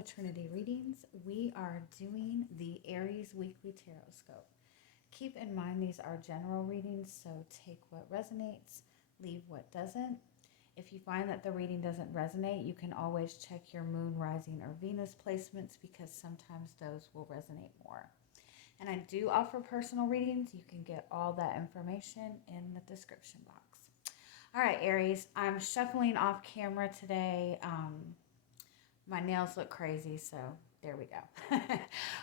with Trinity Readings. We are doing the Aries Weekly Tarotscope. Keep in mind these are general readings, so take what resonates, leave what doesn't. If you find that the reading doesn't resonate, you can always check your moon, rising, or Venus placements because sometimes those will resonate more. And I do offer personal readings. You can get all that information in the description box. All right, Aries, I'm shuffling off camera today. My nails look crazy, so there we go.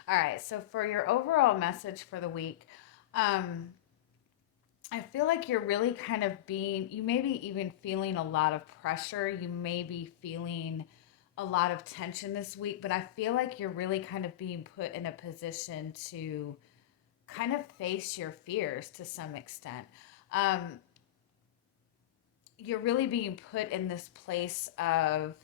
All right, so for your overall message for the week, I feel like you're really kind of you may be even feeling a lot of pressure. You may be feeling a lot of tension this week, but I feel like you're really kind of being put in a position to kind of face your fears to some extent. You're really being put in this place of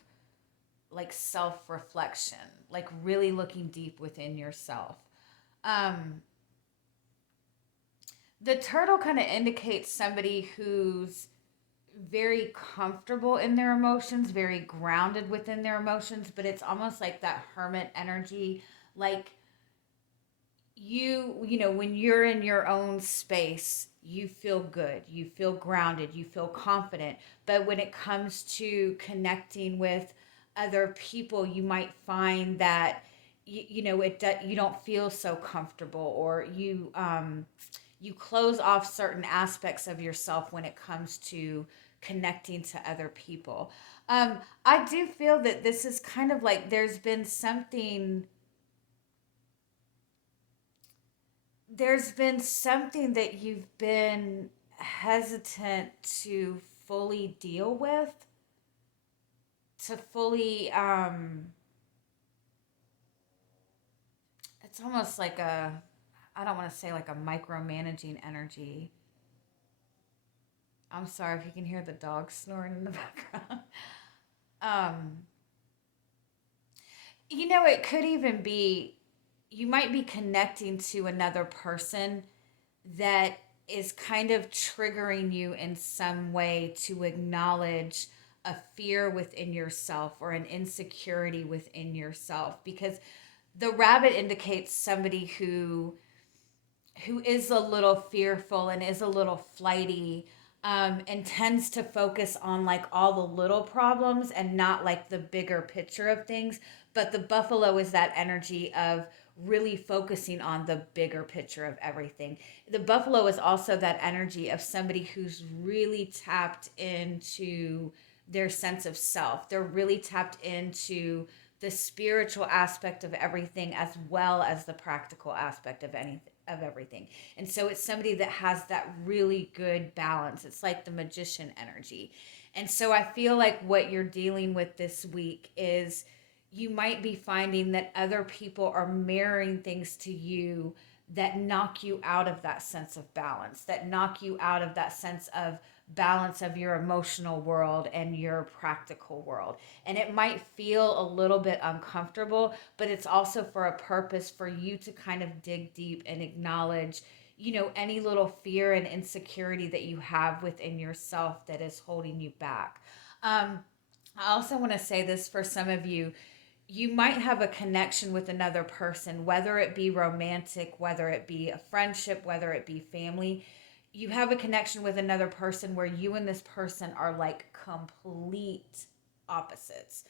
like self-reflection, like really looking deep within yourself. The turtle kind of indicates somebody who's very comfortable in their emotions, very grounded within their emotions, but it's almost like that hermit energy, like you know, when you're in your own space, you feel good, you feel grounded, you feel confident. But when it comes to connecting with other people, you might find that you know you don't feel so comfortable, or you close off certain aspects of yourself when it comes to connecting to other people. I do feel that this is kind of like there's been something that you've been hesitant to fully deal with, to fully it's almost like I don't want to say like a micromanaging energy. I'm sorry if you can hear the dog snoring in the background. um you know, it could even be you might be connecting to another person that is kind of triggering you in some way to acknowledge a fear within yourself or an insecurity within yourself, because the rabbit indicates somebody who is a little fearful and is a little flighty, and tends to focus on like all the little problems and not like the bigger picture of things. But the buffalo is that energy of really focusing on the bigger picture of everything. The buffalo is also that energy of somebody who's really tapped into their sense of self. They're really tapped into the spiritual aspect of everything as well as the practical aspect of anything, of everything. And so it's somebody that has that really good balance. It's like the magician energy. And so I feel like what you're dealing with this week is you might be finding that other people are mirroring things to you that knock you out of that sense of balance, that knock you out of that sense of balance of your emotional world and your practical world. And it might feel a little bit uncomfortable, but it's also for a purpose for you to kind of dig deep and acknowledge, you know, any little fear and insecurity that you have within yourself that is holding you back. I also want to say this for some of you. You might have a connection with another person, whether it be romantic, whether it be a friendship, whether it be family. You have a connection with another person where you and this person are like complete opposites.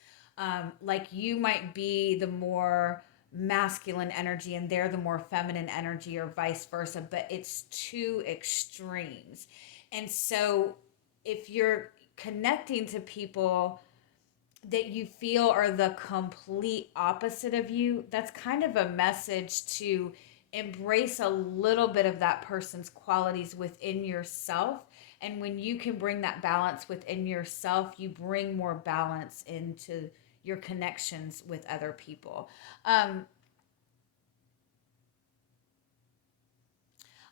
Like you might be the more masculine energy and they're the more feminine energy, or vice versa, but it's two extremes. And so if you're connecting to people that you feel are the complete opposite of you, that's kind of a message to embrace a little bit of that person's qualities within yourself. And when you can bring that balance within yourself, you bring more balance into your connections with other people. I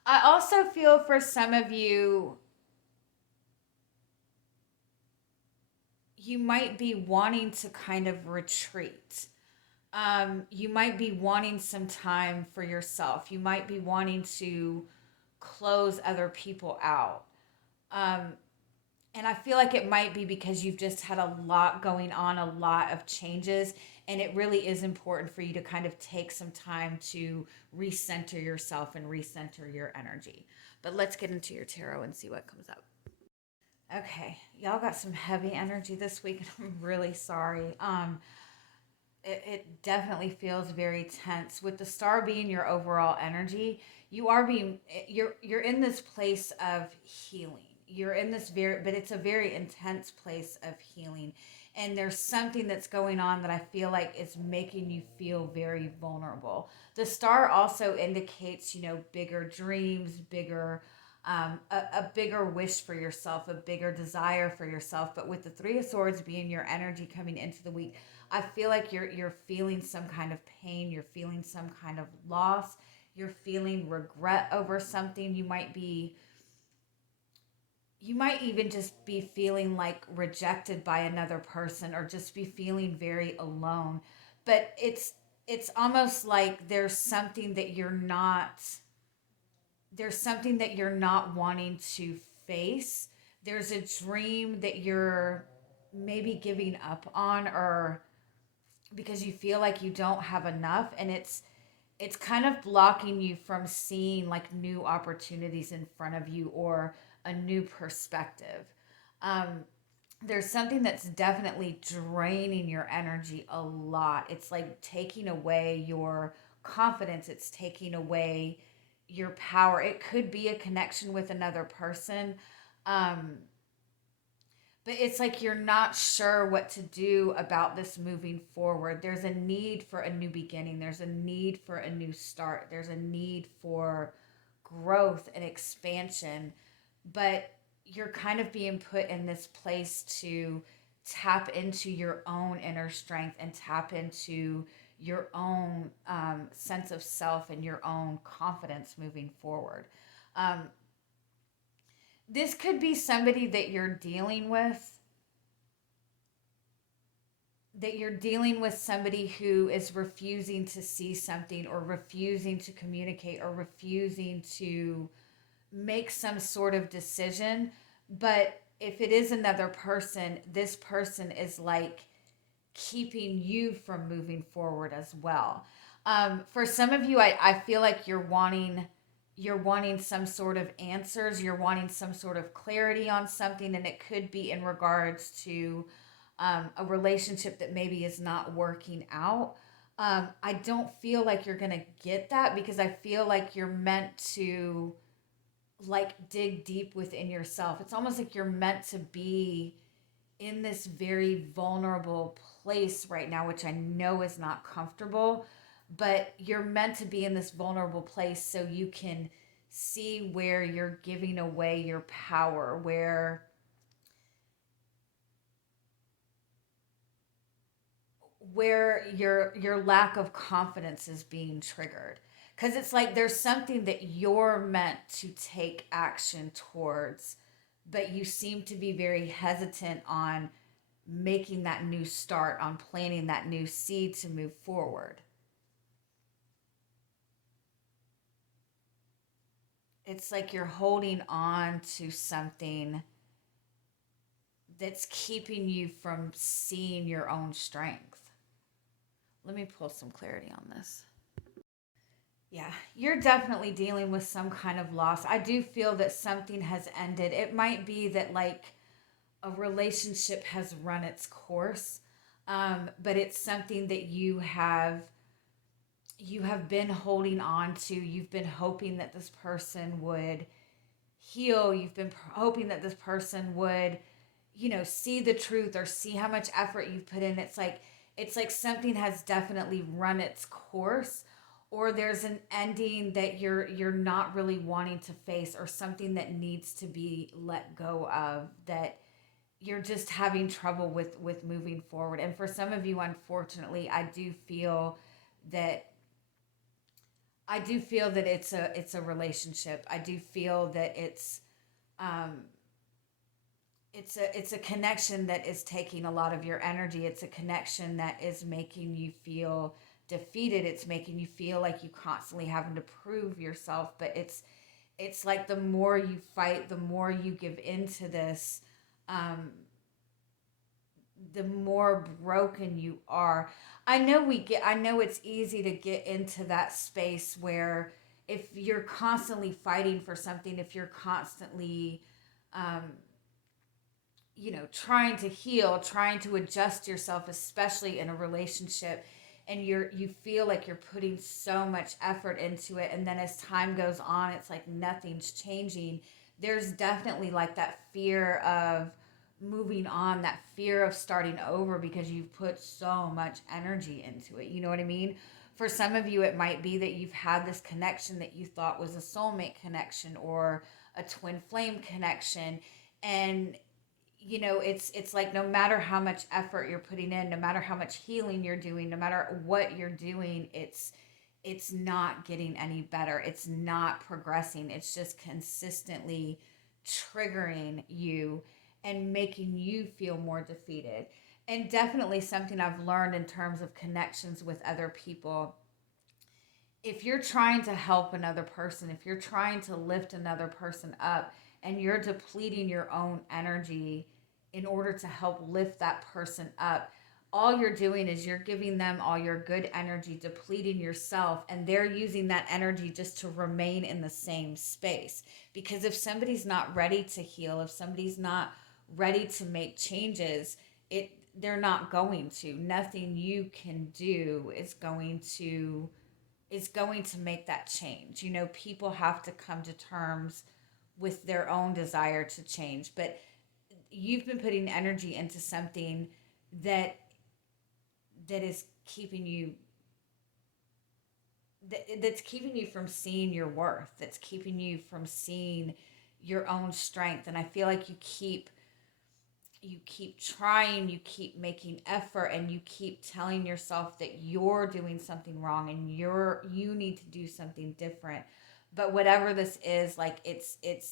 also feel for some of you, you might be wanting to kind of retreat. You might be wanting some time for yourself. You might be wanting to close other people out. Um, And I feel like it might be because you've just had a lot going on, a lot of changes, and it really is important for you to kind of take some time to recenter yourself and recenter your energy. But let's get into your tarot and see what comes up. Okay, y'all got some heavy energy this week, and I'm really sorry. It definitely feels very tense with the star being your overall energy. You are being you're in this place of healing. You're in this very, but it's a very intense place of healing, and there's something that's going on that I feel like is making you feel very vulnerable. The star also indicates, bigger dreams, bigger a bigger wish for yourself, a bigger desire for yourself. But with the Three of Swords being your energy coming into the week, I feel like you're feeling some kind of pain, you're feeling some kind of loss, you're feeling regret over something. You might even just be feeling like rejected by another person, or just be feeling very alone. But it's almost like there's something that you're not wanting to face. There's a dream that you're maybe giving up on, or because you feel like you don't have enough, and it's kind of blocking you from seeing like new opportunities in front of you, or a new perspective. um, there's something that's definitely draining your energy a lot. It's like taking away your confidence, it's taking away your power. It could be a connection with another person. um, but it's like you're not sure what to do about this moving forward. There's a need for a new beginning. There's a need for a new start. There's a need for growth and expansion. But you're kind of being put in this place to tap into your own inner strength and tap into your own sense of self and your own confidence moving forward. Um, this could be somebody that you're dealing with somebody who is refusing to see something, or refusing to communicate, or refusing to make some sort of decision. But if it is another person, this person is like keeping you from moving forward as well. For some of you, I feel like you're wanting some sort of answers, you're wanting some sort of clarity on something, and it could be in regards to a relationship that maybe is not working out. I don't feel like you're gonna get that, because I feel like you're meant to like dig deep within yourself. It's almost like you're meant to be in this very vulnerable place right now, which I know is not comfortable, but you're meant to be in this vulnerable place so you can see where you're giving away your power, where your lack of confidence is being triggered. Because it's like there's something that you're meant to take action towards, but you seem to be very hesitant on making that new start, on planting that new seed to move forward. It's like you're holding on to something that's keeping you from seeing your own strength. Let me pull some clarity on this. Yeah, you're definitely dealing with some kind of loss. I do feel that something has ended. It might be that like a relationship has run its course, but it's something that you have been holding on to. You've been hoping that this person would heal. You've been hoping that this person would, see the truth, or see how much effort you've put in. It's like something has definitely run its course, or there's an ending that you're not really wanting to face, or something that needs to be let go of, that you're just having trouble with moving forward. And for some of you, unfortunately, that I do feel that it's a relationship. I do feel that um it's a connection that is taking a lot of your energy. It's a connection that is making you feel defeated. It's making you feel like you constantly having to prove yourself. But it's like the more you fight, the more you give into this, um, the more broken you are. I know it's easy to get into that space where if you're constantly fighting for something, if you're constantly um, trying to heal, trying to adjust yourself, especially in a relationship, and you feel like you're putting so much effort into it, and then as time goes on, it's like nothing's changing. There's definitely like that fear of moving on, that fear of starting over because you've put so much energy into it. You know what I mean? For some of you, it might be that you've had this connection that you thought was a soulmate connection or a twin flame connection, and it's like no matter how much effort you're putting in, no matter how much healing you're doing, no matter what you're doing, it's not getting any better. It's not progressing. It's just consistently triggering you and making you feel more defeated. And definitely something I've learned in terms of connections with other people. If you're trying to help another person, if you're trying to lift another person up and you're depleting your own energy in order to help lift that person up, all you're doing is you're giving them all your good energy, depleting yourself, and they're using that energy just to remain in the same space. Because if somebody's not ready to heal, if somebody's not ready to make changes, they're not going to. Nothing you can do is going to make that change. People have to come to terms with their own desire to change. But you've been putting energy into something that is keeping you that's keeping you from seeing your worth, that's keeping you from seeing your own strength. And I feel like you keep trying, you keep making effort, and you keep telling yourself that you're doing something wrong and you need to do something different. But whatever this is, like it's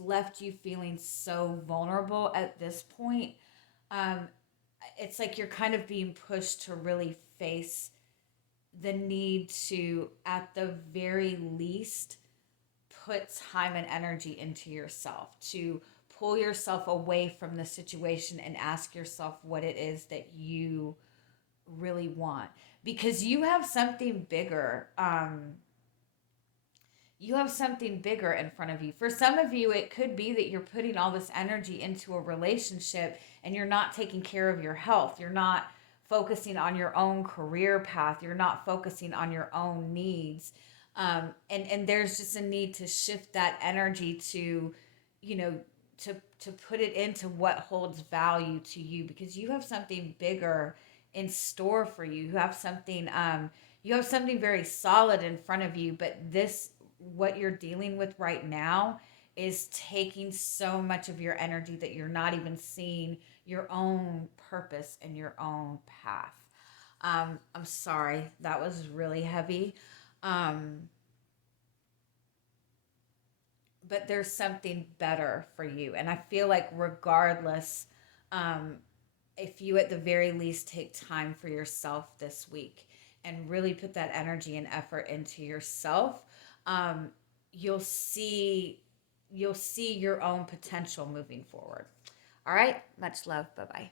left you feeling so vulnerable at this point. Um, it's like you're kind of being pushed to really face the need to, at the very least, put time and energy into yourself, to pull yourself away from the situation and ask yourself what it is that you really want, because you have something bigger in front of you. For some of you, it could be that you're putting all this energy into a relationship and you're not taking care of your health. You're not focusing on your own career path. You're not focusing on your own needs. And there's just a need to shift that energy to, you know, to put it into what holds value to you, because you have something bigger in store for you. You have something very solid in front of you, but this what you're dealing with right now is taking so much of your energy that you're not even seeing your own purpose and your own path. I'm sorry, that was really heavy. Um, but there's something better for you. And I feel like, regardless, um, if you at the very least take time for yourself this week and really put that energy and effort into yourself, um, you'll see you'll see your own potential moving forward. All right, much love. Bye bye.